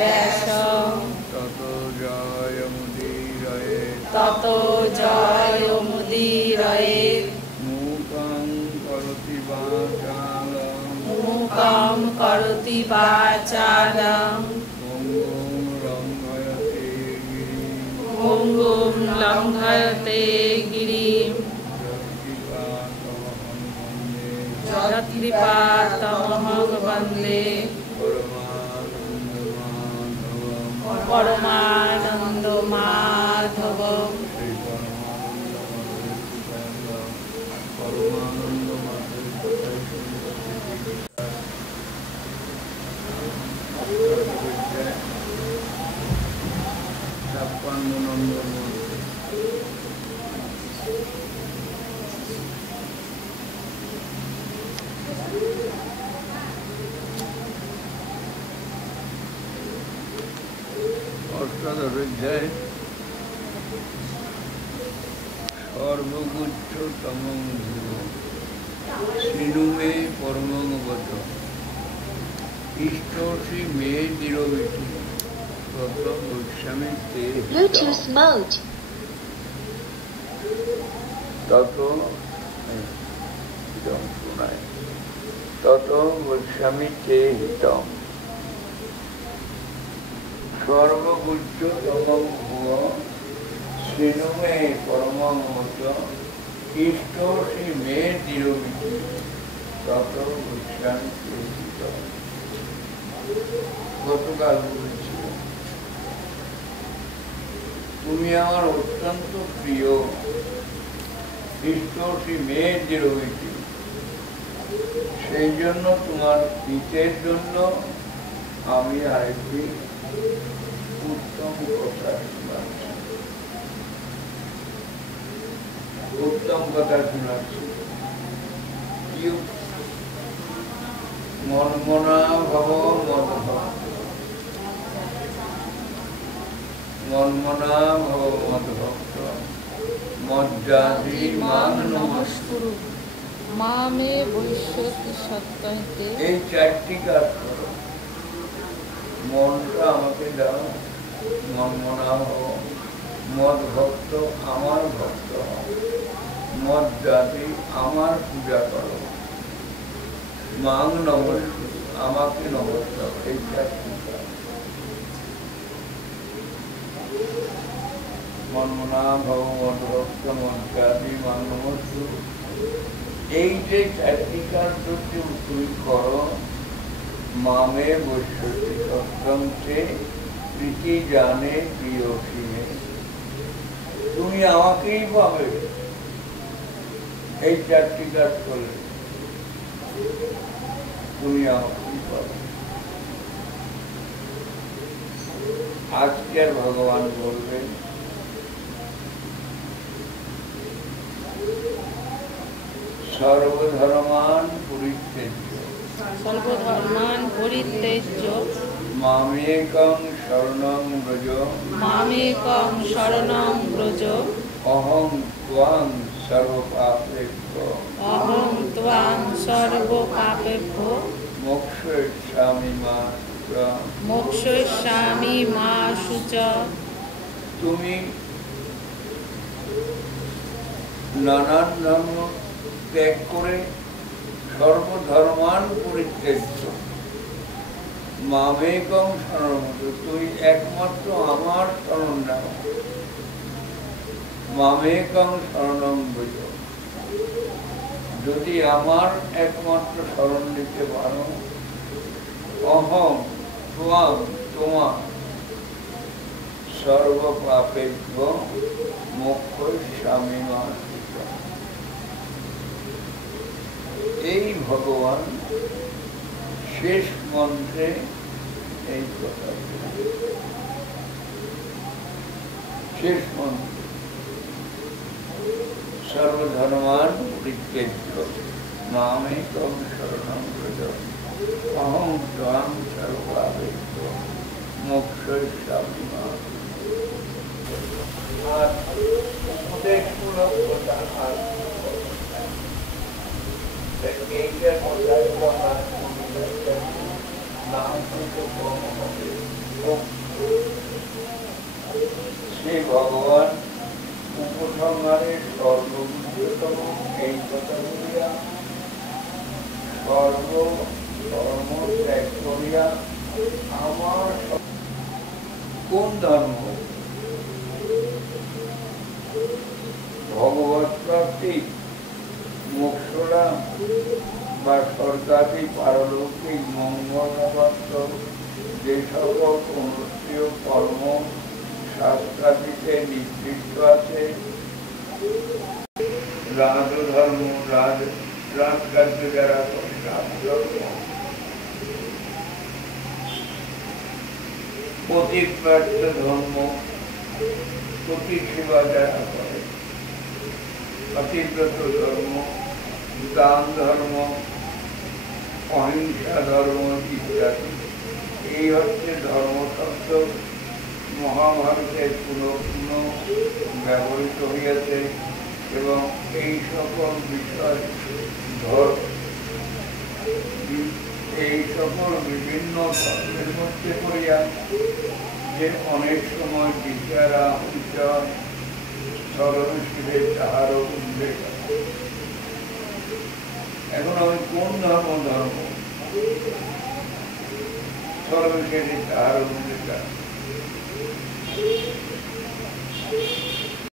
ব্যাস ততো জয়মুদীরয়ে ততো জয়মুদীরয়েৎ মূকং করোতি বাচালং মূকং করোতি বাচালং পঙ্গুং লঙ্ঘয়তে গিরিম পঙ্গুম লঙ্ঘয়তে গিরিম যৎকৃপাতমহং বন্দে পরমানন্দ মাধবম। ছাপ্পান্ন নম্বর অষ্টাদশ অধ্যায় সর্বগুচ্ছতম শ্রীণু মে পরমং বচ ইষ্টসি মে দৃঢ়বিতি তত বৈষ্ণবে তে Bluetooth mode. তত শোনায় তত বৈষ্ণবে তে হিতম সর্বগুচ্ছতমং ভুব শ্রীণু মে পরমং বচ ইষ্টসি মে দৃঢ়বিতি তত বৈষ্ণবে তে হিতম। গতকাল বলেছিল তুমি আমার অত্যন্ত প্রিয়, ইষ্টসি মে দৃঢ়বিতি, সেই জন্য তোমার হিতের জন্য আমি আরেকটি উত্তম কথা শোনাচ্ছি, উত্তম কথা শোনাচ্ছি। মনমনা ভব মদভক্ত, মনমনা ভব মদভক্ত মজ্জাতি মান নমস্কুরু। মামে বৈশ্যতি সত্যন্তে। এই চারটি কাজ করো। মনটা আমাকে দাও, মনমনা হও, মদ ভক্ত আমার ভক্ত হও, মদ জাতি আমার পূজা করো, মাং নমস্কুরু আমাকে নমস্কার। এই চারটি কাজ। মনমনা ভব মদ ভক্ত মদ জাতি মাং নমস্কুরু, এই যে চারটি কাজ তুমি করো, মামে বৈশ্যতি সত্যং সে প্রীতি জানে প্রিয়সী মে, তুমি আমাকেই পাবে এই চারটি কাজ করলে, তুমি আমাকেই পাবে। আজকের ভগবান বলবেন সর্বধর্মান পরিত্যজ্য সর্বধর্মান পরিত্যজ্য মামেকং শরণং ব্রজ মামেকং শরণং ব্রজ অহং ত্বাং সর্বপাপেভ্যো অহং ত্বাং সর্বপাপেভ্যো মোক্ষয়িষ্যামি মা শুচা। মোক্ষয়িষ্যামি মা শুচা। তুমি নানান ধর্ম ত্যাগ করে সর্বধর্মান পরিত্যজ্য মামেকং শরণং, তুই একমাত্র আমার শরণ নাও। মামেকং শরণং ব্রজ, যদি আমার একমাত্র শরণ নিতে পারো, অহং ত্বাং তোমার সর্বপাপেভ্যো মোক্ষয়িষ্যামি মা শুচা। এই ভগবান শেষ মন্ত্রে এই কথা, শেষ মন্ত্র সর্বধর্মান পরিত্যজ্য মামেকং শরণং ব্রজ অহং ত্বাং সর্বপাপেভ্যো মোক্ষয়িষ্যামি মা শুচা। আর উপদেশমূলক কথা আর এইটার মধ্যে নাম থেকে কম হবে, ভগবান উপসংহারে সর্ববিদ্যতম এই কথা বলিয়া সর্ব ধর্ম ত্যাগ করিয়া আমার কোন ধর্ম ভগবত প্রাপ্তি মোক্ষলাভ বা স্বর্গাদি পারলৌকিক মঙ্গলাবদ্ধ যে সকল অনুষ্ঠেয় কর্ম শাস্ত্রাদিতে নির্দিষ্ট আছে, রাজধর্ম রাজকার্য যারা করে রাজধর্ম, পতিব্রত ধর্ম পতি সেবা যারা করে, পতিব্রত ধর্ম, দান ধর্ম, অহিংসা ধর্ম ইত্যাদি। এই হচ্ছে ধর্মশব্দ মহাভারতের পুনঃ ব্যবহৃত হইয়াছে এবং এই সকল বিষয় এই সকল বিভিন্ন ধর্মের মধ্যে করিয়া যে অনেক সময় বিচারা বিচার সর্বশিবের তাহারও উল্লেখ আছে। এখন আমি কোন ধর্ম সর্বশেষে তাহার উল্লেখ আছে।